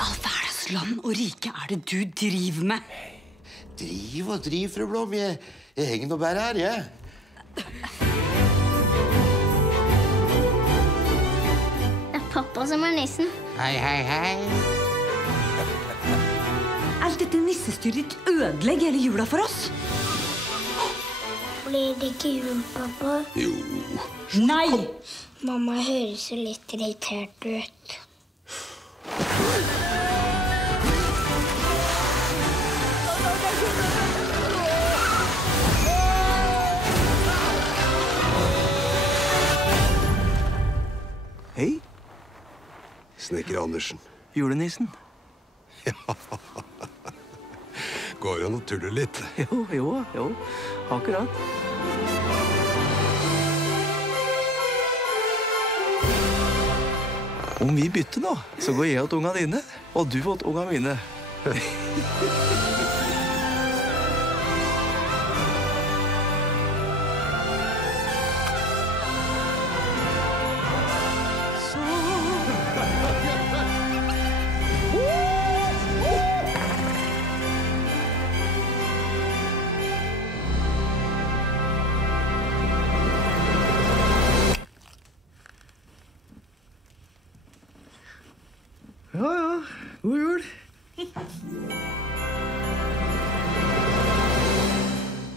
all verdens land og rike er det du driver med? Driv og driv, fru Blom. Jeg henger noe bare her, jeg. Det er pappa som er nissen. Hei, hei, hei. Alt dette nissestyret ødelegger hele jula for oss. Blir det ikke jul, pappa? Jo. Nei! Mamma høres jo litt irritert ut. Hei, Snekker Andersen. julenissen. Går an å tulle litt. Jo, akkurat. Om vi bytter nå, så går jeg åt unga dine, og du åt unga mine. Ja, god jul.